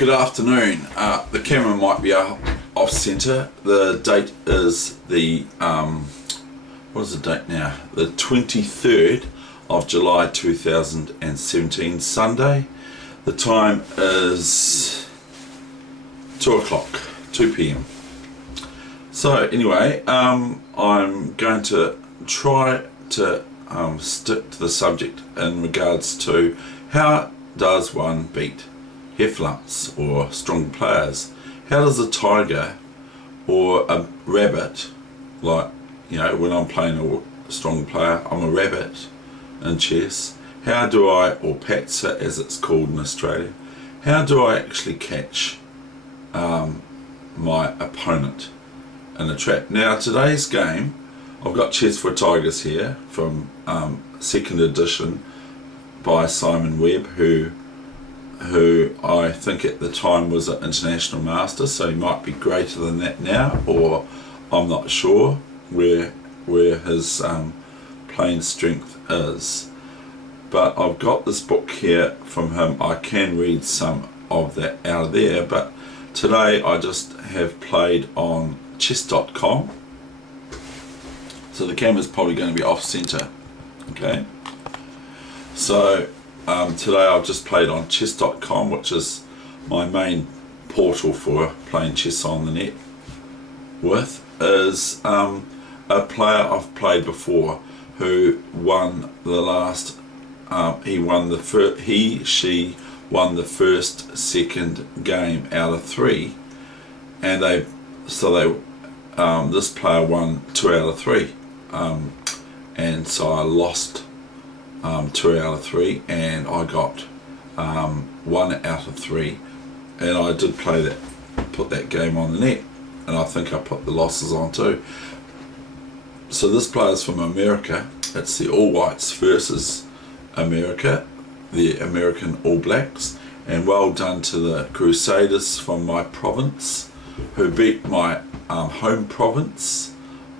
Good afternoon. The camera might be off centre. The date is the, what is the date now? The 23rd of July 2017, Sunday. The time is 2 o'clock, 2 p.m. So anyway, I'm going to try to stick to the subject in regards to how does one beat heffalumps or strong players. How does a tiger or a rabbit, like, you know, when I'm playing a strong player, I'm a rabbit in chess, how do I, or patsa as it's called in Australia, how do I actually catch my opponent in a trap? Now today's game, I've got Chess for Tigers here from second edition by Simon Webb, who I think at the time was an international master, so he might be greater than that now, or I'm not sure where his playing strength is. But I've got this book here from him. I can read some of that out of there, but today I just have played on chess.com, so the camera's probably going to be off center. Okay, so today I've just played on chess.com, which is my main portal for playing chess on the net with, is a player I've played before who won the last, she won the first second game out of 3, and this player won 2 out of 3, and so I lost 2 out of 3, and I got 1 out of 3, and I did put that game on the net, and I think I put the losses on too. So this player's from America. It's the All Whites versus America, the American All Blacks, and well done to the Crusaders from my province, who beat my home province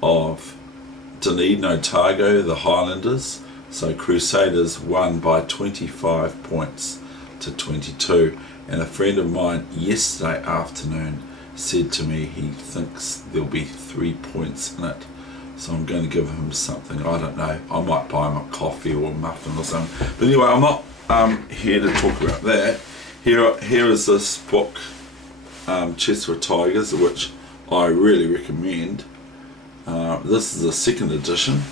of Dunedin, Otago, the Highlanders. So Crusaders won by 25 points to 22, and a friend of mine yesterday afternoon said to me he thinks there'll be 3 points in it. So I'm going to give him something, I don't know, I might buy him a coffee or a muffin or something. But anyway, I'm not here to talk about that. Here is this book, Chess for Tigers, which I really recommend. This is a second edition,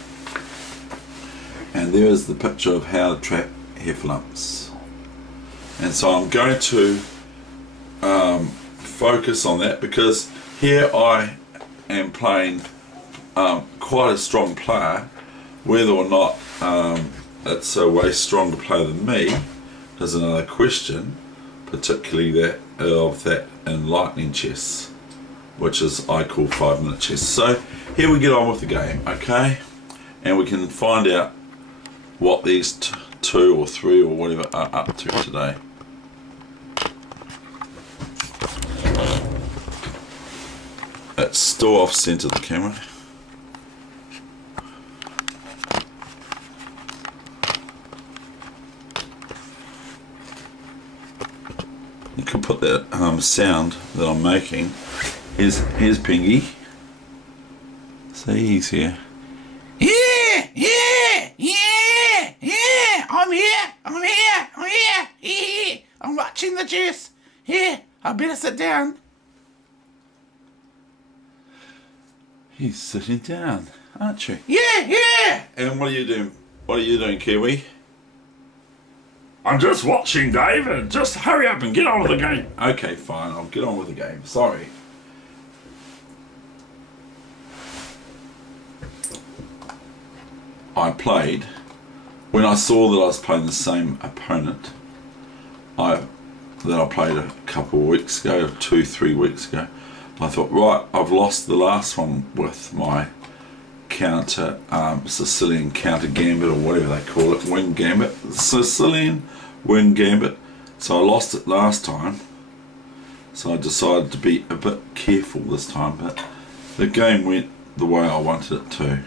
and there is the picture of how to trap heffalumps. And so I'm going to focus on that, because here I am playing quite a strong player. Whether or not it's a way stronger player than me is another question, particularly that in lightning chess, which is I call 5-minute chess. So here we get on with the game, okay, and we can find out what these 2 or 3 or whatever are up to today. It's still off center, the camera. You can put that sound that I'm making. Here's Pingy. See, he's here. I'm watching the chess. Here, I better sit down. He's sitting down, aren't you? Yeah. And what are you doing? What are you doing, Kiwi? I'm just watching, David. Just hurry up and get on with the game. Okay, fine. I'll get on with the game. Sorry. I played, when I saw that I was playing the same opponent that I played a couple of weeks ago, 2-3 weeks ago, I thought, right, I've lost the last one with my counter, Sicilian counter gambit, or whatever they call it, wing gambit, Sicilian wing gambit. So I lost it last time, so I decided to be a bit careful this time, but the game went the way I wanted it to.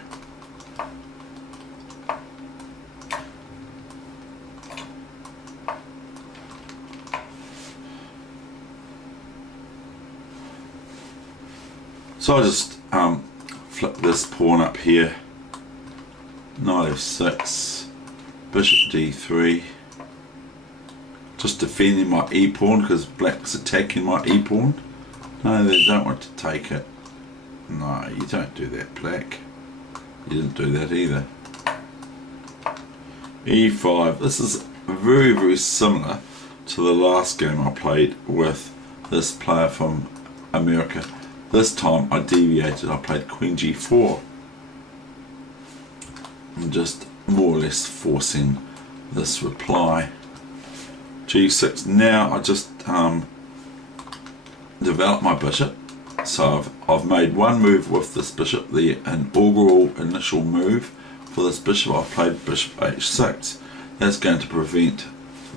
So I just flip this pawn up here, knight f6, bishop d3, just defending my e-pawn because black's attacking my e-pawn. No, they don't want to take it. No, you don't do that, black. You didn't do that either. e5. This is very, very similar to the last game I played with this player from America. This time I deviated, I played queen g4. I'm just more or less forcing this reply. g6. Now I just develop my bishop. So I've made one move with this bishop, the inaugural initial move for this bishop. I've played bishop h6. That's going to prevent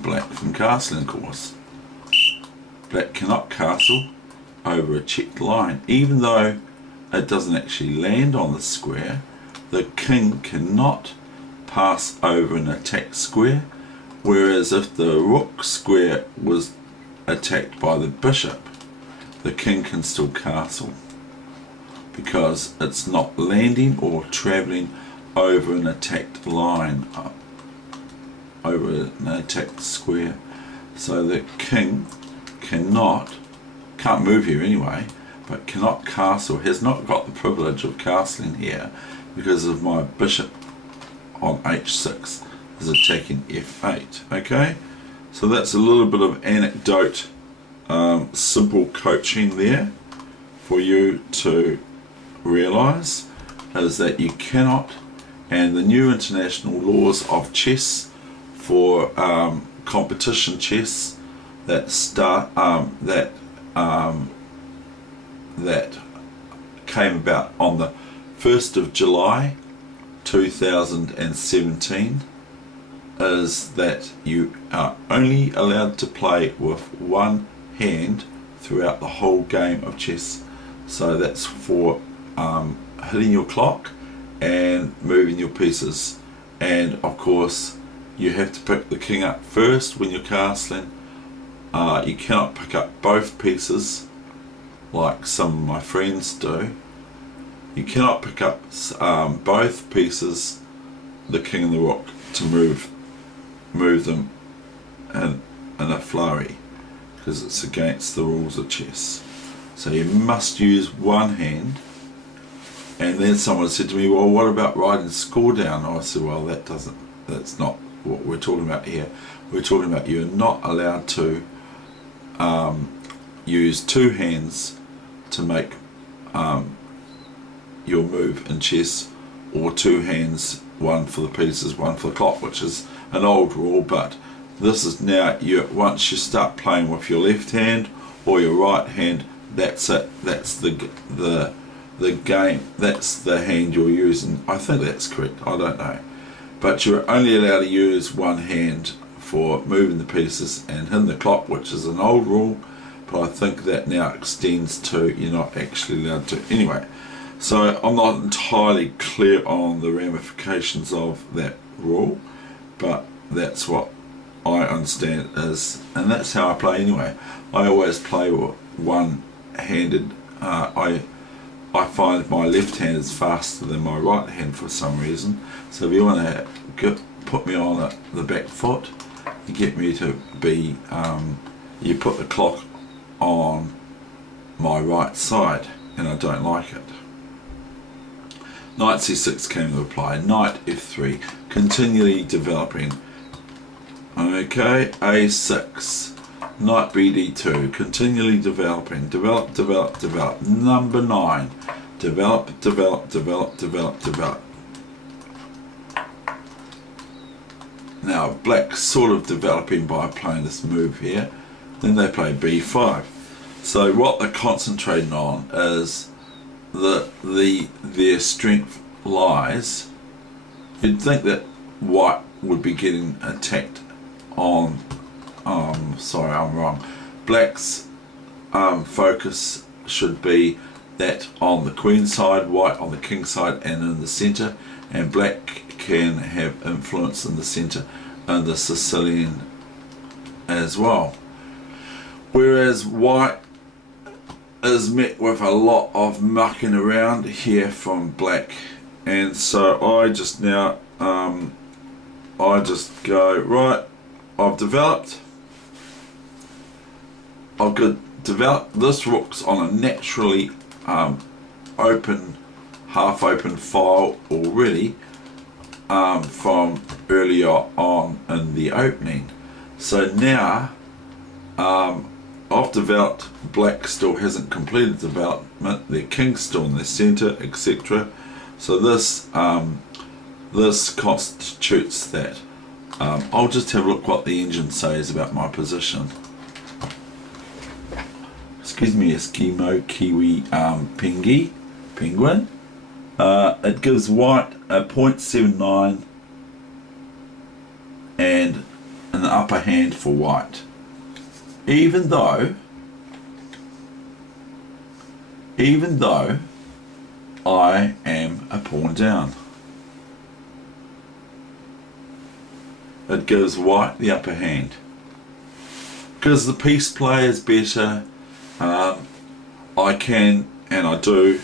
black from castling, of course. Black cannot castle over a checked line. Even though it doesn't actually land on the square, the king cannot pass over an attacked square, whereas if the rook square was attacked by the bishop, the king can still castle because it's not landing or travelling over an attacked line, over an attacked square. So the king can't move here anyway, but cannot castle, has not got the privilege of castling here because of my bishop on h6 is attacking f8. Okay, so that's a little bit of anecdote, simple coaching there for you to realize, is that you cannot, and the new international laws of chess for competition chess that that came about on the 1st of July 2017 is that you are only allowed to play with one hand throughout the whole game of chess. So that's for hitting your clock and moving your pieces, and of course you have to pick the king up first when you're castling. You cannot pick up both pieces like some of my friends do. You cannot pick up both pieces, the king and the rook, to move them in a flurry, because it's against the rules of chess. So you must use one hand. And then someone said to me, well, what about writing score down? I said, well, that's not what we're talking about here. We're talking about you're not allowed to use two hands to make your move in chess, or two hands, one for the pieces, one for the clock, which is an old rule, but this is now, once you start playing with your left hand or your right hand, that's it. That's the game. That's the hand you're using. I think that's correct. I don't know, but you're only allowed to use one hand for moving the pieces and hitting the clock, which is an old rule, but I think that now extends to you're not actually allowed to. Anyway, so I'm not entirely clear on the ramifications of that rule, but that's what I understand is, and that's how I play anyway. I always play one-handed. I find my left hand is faster than my right hand for some reason. So if you want to put me on the back foot, you get me to be, you put the clock on my right side, and I don't like it. Knight c6 came to reply. Knight f3, continually developing. Okay, a6. Knight bd2, continually developing. Develop. Number 9. Develop. Now black's sort of developing by playing this move here. Then they play b5. So what they're concentrating on is their strength lies. You'd think that white would be getting attacked on, sorry, I'm wrong. Black's focus should be that on the queen side, white on the king side and in the centre, and black can have influence in the centre and the Sicilian as well. Whereas white is met with a lot of mucking around here from black, and so I just now I just go, right, I've developed this rook's on a naturally open, half open file already from earlier on in the opening. So now I've developed, black still hasn't completed development, their king's still in the centre, etc. So this this constitutes that. I'll just have a look what the engine says about my position. Excuse me, Eskimo, Kiwi, Penguin. It gives white a 0.79 and an upper hand for white. Even though I am a pawn down. It gives white the upper hand. Because the piece play is better, I can, and I do,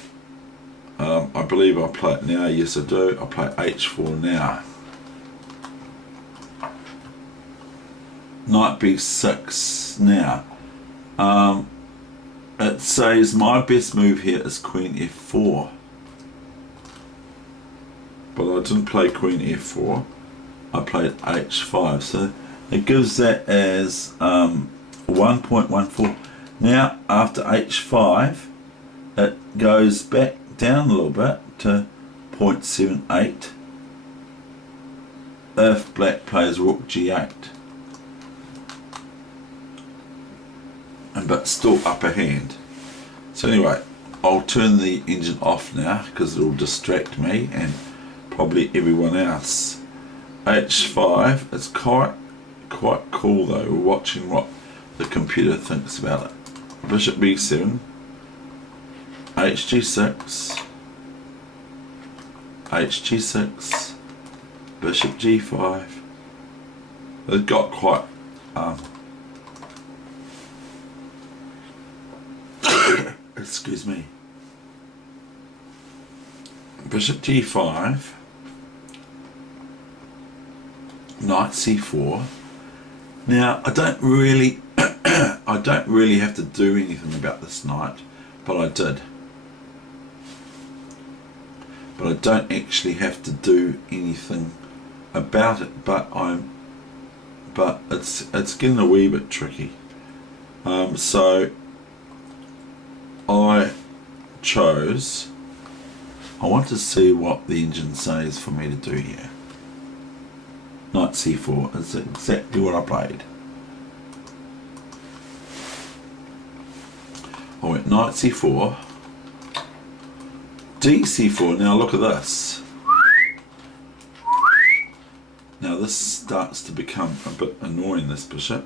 I believe I play it now, yes I do, I play h4 now. Knight b6 now. It says my best move here is queen f4. But I didn't play queen f4. I played h5, so it gives that as 1.14. Now after h5 it goes back down a little bit to 0.78 if black plays rook g8, but still upper hand. So anyway, I'll turn the engine off now because it will distract me and probably everyone else. h5, it's quite cool though. We're watching what the computer thinks about it. Bishop b7, hg6, hg6, bishop g5. They've got quite excuse me, bishop g5, knight c4. Now I don't really I don't really have to do anything about this knight, but I did. But I don't actually have to do anything about it, but it's getting a wee bit tricky. So I want to see what the engine says for me to do here. Knight c4 is exactly what I played. I went knight c4, d4. Now look at this. Now this starts to become a bit annoying, this bishop.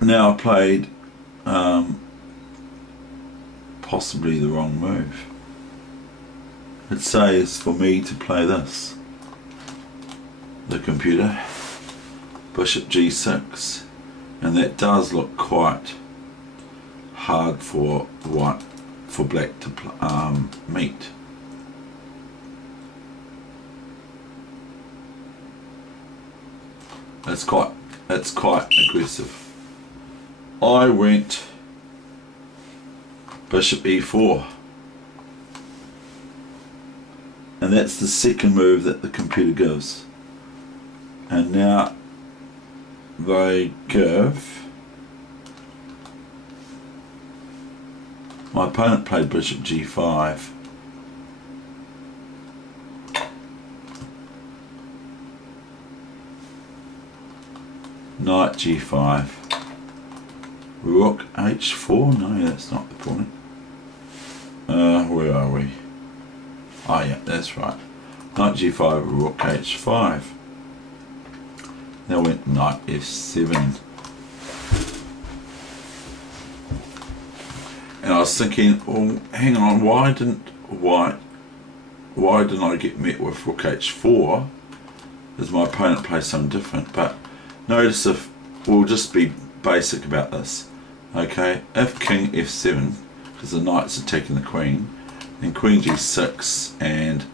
Now I played possibly the wrong move. It says for me to play this. The computer, bishop g6, and that does look quite hard for black to meet. It's quite aggressive. I went bishop e4, and that's the second move that the computer gives. And now they give, my opponent played bishop g5, knight g5, rook h4. No, that's not the point. Where are we? Oh yeah, that's right. Knight g5, rook h5. Now went knight f7. And I was thinking, oh, hang on, why didn't I get met with rook h4? as my opponent plays something different. But notice if we'll just be basic about this. Okay, if king f7, because the knight's attacking the queen, then queen g6, and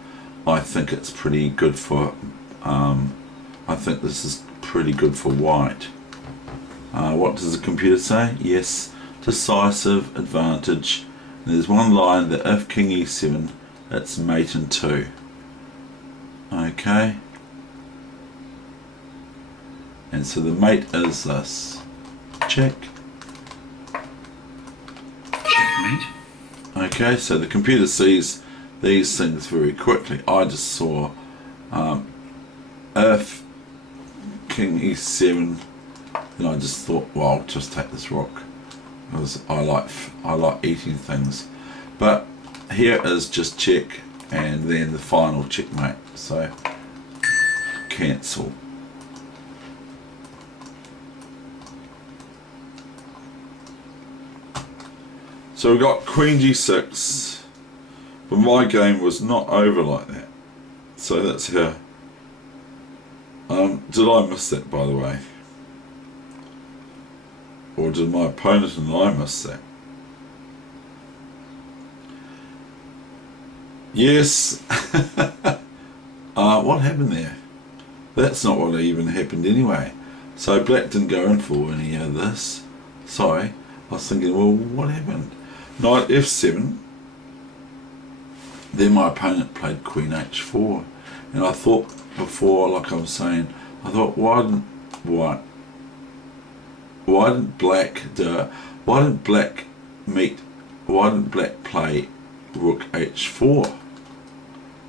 I think it's pretty good for, I think this is pretty good for white. What does the computer say? Yes, decisive advantage. And there's one line that if king e7, it's mate in 2. Okay. And so the mate is this. Check. Checkmate. Okay, so the computer sees these things very quickly. I just saw if king e7, then I just thought, well, I'll just take this rook, because I like eating things. But here is just check, and then the final checkmate. So cancel. So we got queen g6, but my game was not over like that. So that's how. Did I miss that, by the way? Or did my opponent and I miss that? Yes. What happened there? That's not what even happened anyway. So black didn't go in for any of this. Sorry. I was thinking, well, what happened? Knight f7. Then my opponent played queen h4. And I thought before, like I was saying, I thought, why didn't black play rook h4?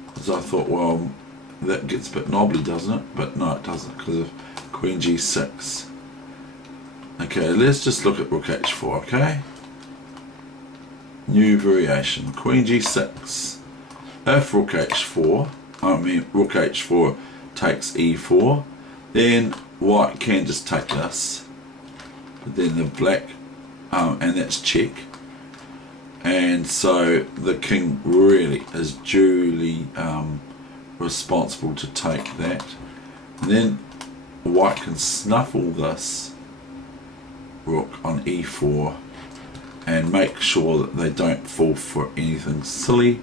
Because I thought, well, that gets a bit knobbly, doesn't it? But no, it doesn't, because of queen g6. Okay, let's just look at rook h4, okay? New variation, queen g6. If rook h4 takes e4, then white can just take this. But then the black, and that's check. And so the king really is duly responsible to take that. And then white can snuffle this rook on e4 and make sure that they don't fall for anything silly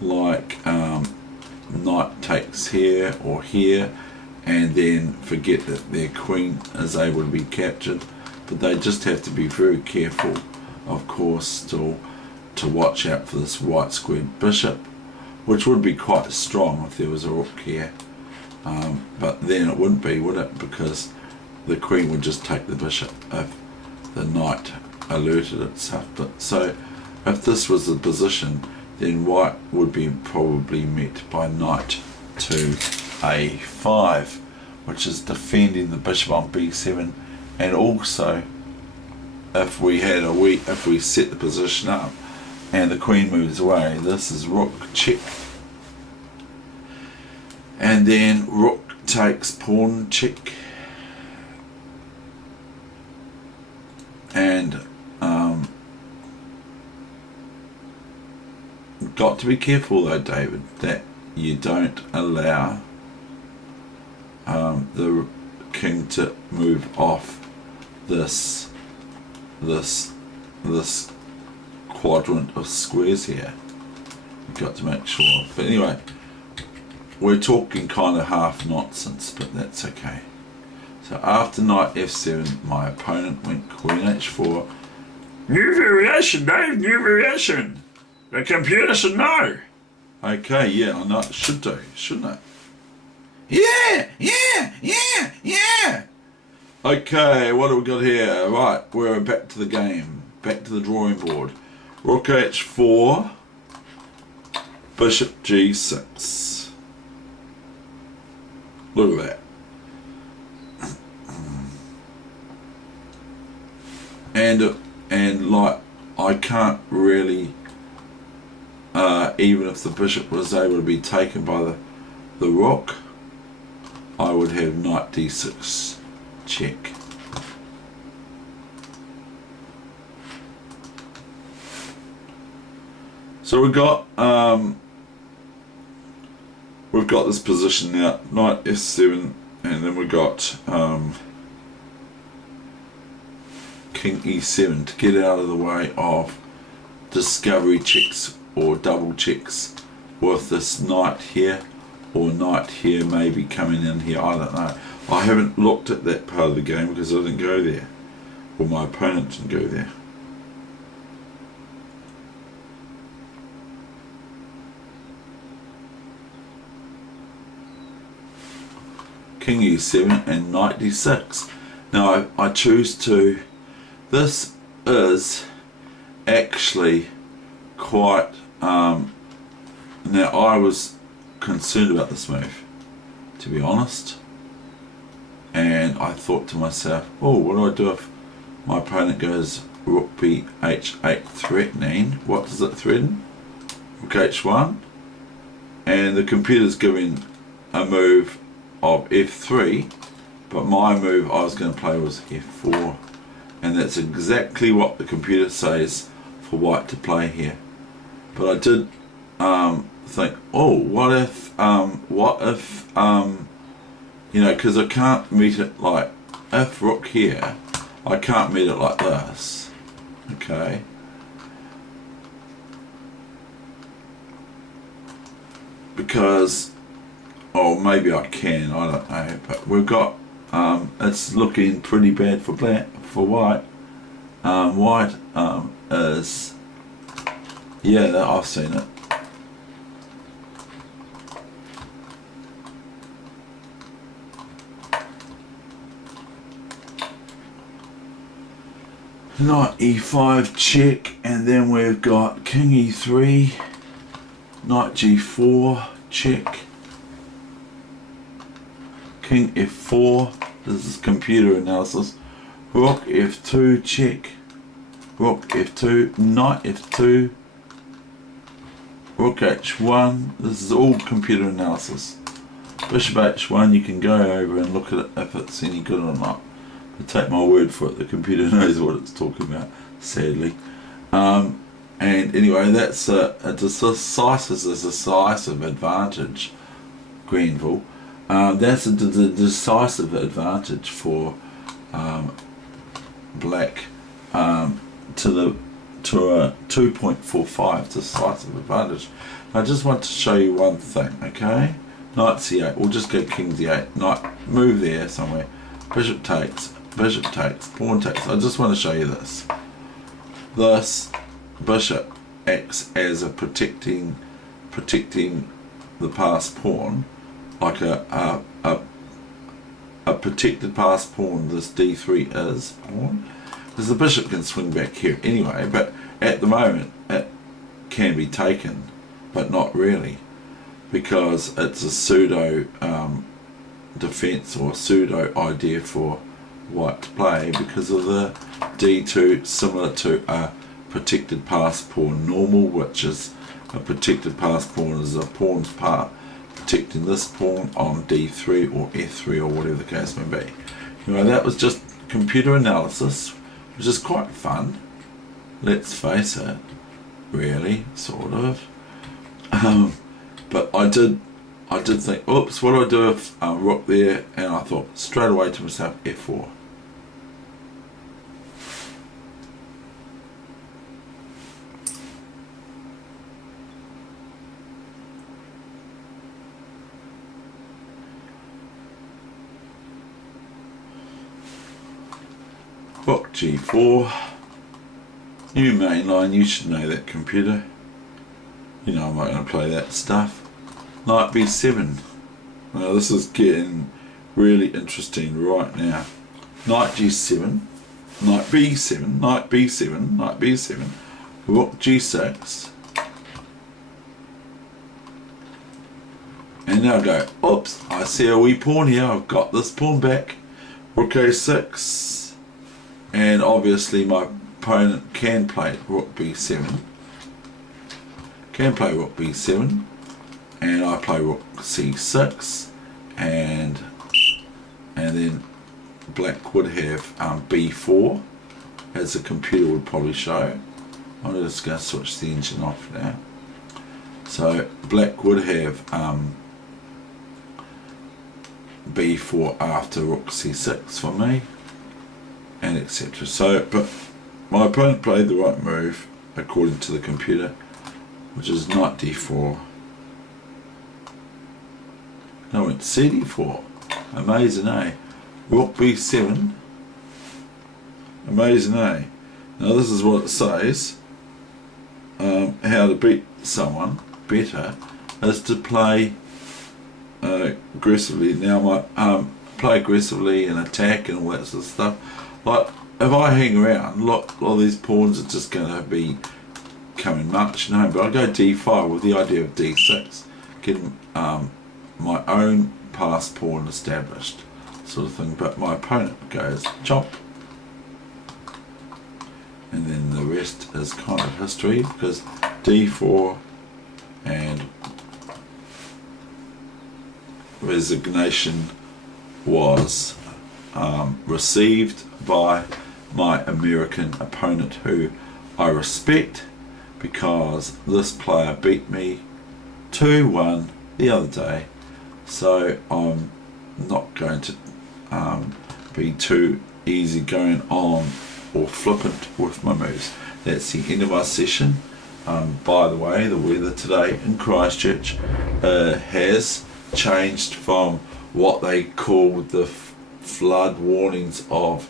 like knight takes here or here, and then forget that their queen is able to be captured. But they just have to be very careful, of course, still to watch out for this white squared bishop, which would be quite strong if there was a rook here, but then it wouldn't be, would it? Because the queen would just take the bishop if the knight alerted itself. But so if this was the position, then white would be probably met by knight to a5, which is defending the bishop on b7. And also, if we set the position up and the queen moves away, this is rook check, and then rook takes pawn check, and got to be careful though, David, that you don't allow the king to move off this quadrant of squares here. You've got to make sure. But anyway, we're talking kind of half nonsense, but that's okay. So after knight f7, my opponent went queen h4. New variation, Dave, new variation. The computer should know. Okay, yeah, I know it should do, shouldn't it? Yeah! Okay, what do we got here? Right, we're back to the game. Back to the drawing board. Rook h4, bishop g6. Look at that. And like, I can't really, even if the bishop was able to be taken by the rook, I would have knight d6 check. So we got we've got this position now, knight f7, and then we've got king e7 to get out of the way of discovery checks or double checks with this knight here, or knight here maybe coming in here, I don't know. I haven't looked at that part of the game because I didn't go there, or my opponent didn't go there. King e7 and knight d6. Now I choose to, this is actually quite, now I was concerned about this move, to be honest, and I thought to myself, oh, what do I do if my opponent goes rook b h8 threatening? What does it threaten? Rook h1, and the computer's giving a move of f3, but my move I was going to play was f4, and that's exactly what the computer says for white to play here. But I did think, oh, what if you know, because I can't meet it like, if rook here, I can't meet it like this, okay? Because, oh, maybe I can, I don't know, but we've got, it's looking pretty bad for white. White is, yeah, I've seen it. Knight e5 check, and then we've got king e3, knight g4 check, king f4, this is computer analysis, rook f2 check, rook f2, knight f2, rook h1, this is all computer analysis. Bishop h1, you can go over and look at it if it's any good or not. But take my word for it, the computer knows what it's talking about, sadly. And anyway, that's a decisive advantage, Granville. That's a decisive advantage for black, to a 2.45 decisive advantage. I just want to show you one thing, okay? Knight c8, we'll just go king d8, knight, move there somewhere, bishop takes, pawn takes. I just want to show you this. This bishop acts as a protecting the passed pawn, like a protected passed pawn. This d3 is pawn, because the bishop can swing back here anyway, but at the moment it can be taken, but not really, because it's a pseudo defense or pseudo idea for white to play, because of the d2, similar to a protected passed pawn normal, which is a protected passed pawn is a pawn's part protecting this pawn on d3 or f3 or whatever the case may be. You know, that was just computer analysis, which is quite fun, let's face it, really, sort of. But I did think, oops, what do I do if rook there? And I thought straight away to myself, f4. Rook g4. New main line, you should know that, computer. You know I'm not going to play that stuff. Knight b7. Now this is getting really interesting right now. Knight g7, knight b7, knight b7, knight b7, rook g6. And now go, oops, I see a wee pawn here, I've got this pawn back. Rook a6. And obviously my opponent can play rook b7. Can play rook b7. And I play rook c6, and then black would have b4, as the computer would probably show. I'm just going to switch the engine off now. So black would have b4 after rook c6 for me, and etc. So, but my opponent played the right move according to the computer, which is knight d4. And I went cd4. Amazing, eh? Rook b7. Amazing, eh? Now this is what it says. How to beat someone better is to play aggressively. Now my play aggressively and attack and all that sort of stuff. Like if I hang around, look, all these pawns are just going to be coming much. No, but I go d5 with the idea of d6, getting my own passed pawn established, sort of thing. But my opponent goes chop, and then the rest is kind of history, because d4 and resignation was received by my American opponent, who I respect, because this player beat me 2-1 the other day. So I'm not going to be too easy going on or flippant with my moves. That's the end of my session. By the way, the weather today in Christchurch has changed from what they called the flood warnings of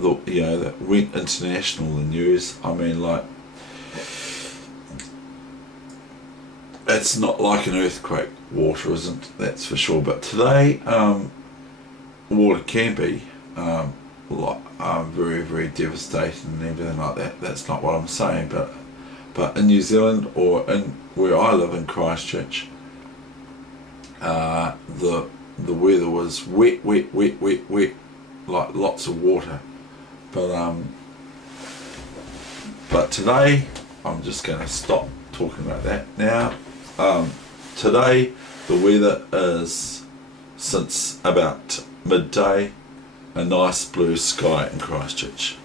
the, that went international in the news. I mean, like, it's not like an earthquake. Water isn't, that's for sure. But today, water can be very, very devastating and everything like that. That's not what I'm saying. But in New Zealand, or in where I live in Christchurch, the weather was wet, like lots of water. But today, I'm just going to stop talking about that now. Today, the weather is, since about midday, a nice blue sky in Christchurch.